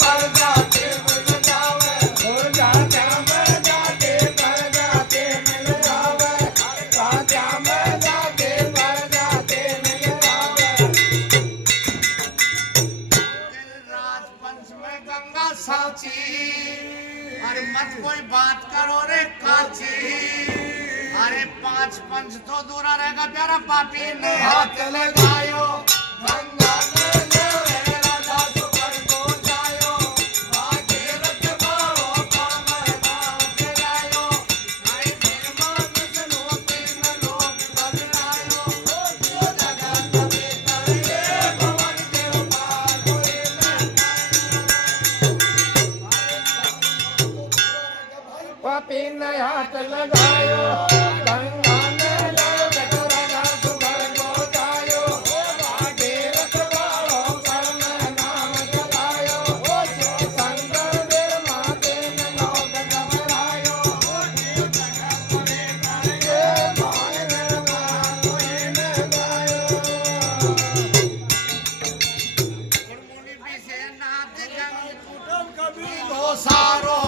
पर जाते मिल जावे हो राजा में जाते पर जाते मिल जावे राजा में जाते पर जाते मिल जावे राजपंच में गंगा साची अरे मत कोई बात करो रे काची अरे 5 पंच तो दूरा रहेगा प्यारा पापी ने हाथ लगायो गंगा ने ले राजा सुपर को जायो भागीरथ बाओ काम नाम जगायो अरे निर्मल विष्णु तीन लोक बदलायो हो जो जगत में करे भवन के पार होए पापी ने हाथ लगायो गंगा ने ले राजा सुपर को जायो भागीरथ बाओ काम नाम जगायो हो जो संगर वीर माते ने लोक घबरायो हो जो जगत में करे भवन के पार होए ने गायो मुनि भी से नाथ गंग कुटुंब कभी दो सारो